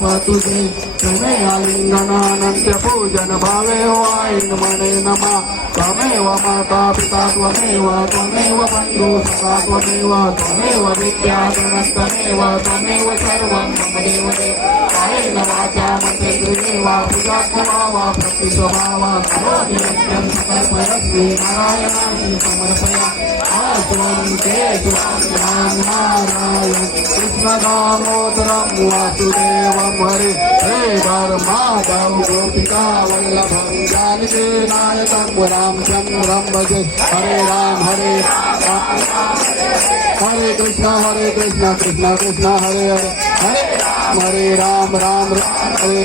ಮಾತುಗೆ ಶ್ರಮೆಯ ಲಿಂಗನಾನಂದ ಪೂಜನ ಭಾವೇವಾಯಿನ್ ಮನೆ ನಮ ತ್ವಮೇವ ಮಾತಾ ಪಿತಾ ತ್ವಮೇವ ತ್ವಮೇವ ಬಂಧು ಸಖಾ ತ್ವಮೇವ ತ್ವಮೇವ ವಿದ್ಯಾಧನಸ್ತಮೇವ ತ್ವಮೇವ ಸರ್ವಂ ಮಮ ದೇವದೇವ पूजात्मभावा प्रतिस्वभावा करोमि नित्यं समर्पयस्मि नारायणानि समर्पया त्वं ते त्वां नारायण कृष्णदामोदरं वासुदेवं हरे हे धर्माधव गोपिका वल्लभं जानकी नायकं रामचन्द्रं भजे हरे राम हरे हरे कृष्ण हरे कृष्ण कृष्ण कृष्ण हरे हरे हरे राम हरे राम राम हरे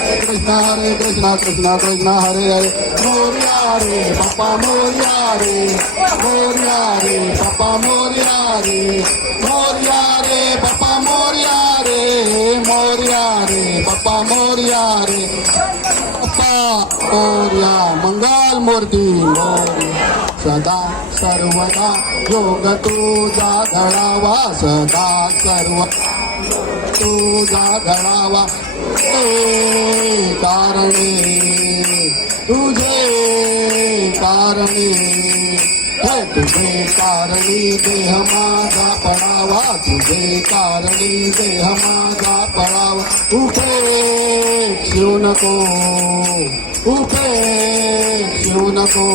हरे कृष्ण हरे कृष्ण कृष्ण कृष्ण हरे हरे मोरिया रे पप्पा मोरिया रे मोरिया रे पप्पा मोरिया रे मोरिया रे पप्पा मोरिया रे मोरिया रे पप्पा मोरिया रे पप्पा मोरिया मंगल मूर्ती मोरिया सदा सर्वदा योग तुझा घडावा सदा सर्व तुझा घडावा कारणे तुझे कारणे हे तुझे कारणी देह माझा पडावा। तुझे कारणी देह माझा पडावा। उपेक्षू नको। उपेक्षू नको।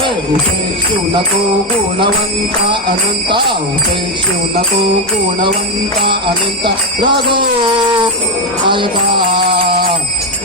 हे उपेक्षू नको। गुणवंता अनंता। उपेक्षू नको। गुणवंता अनंता। रघु नायका।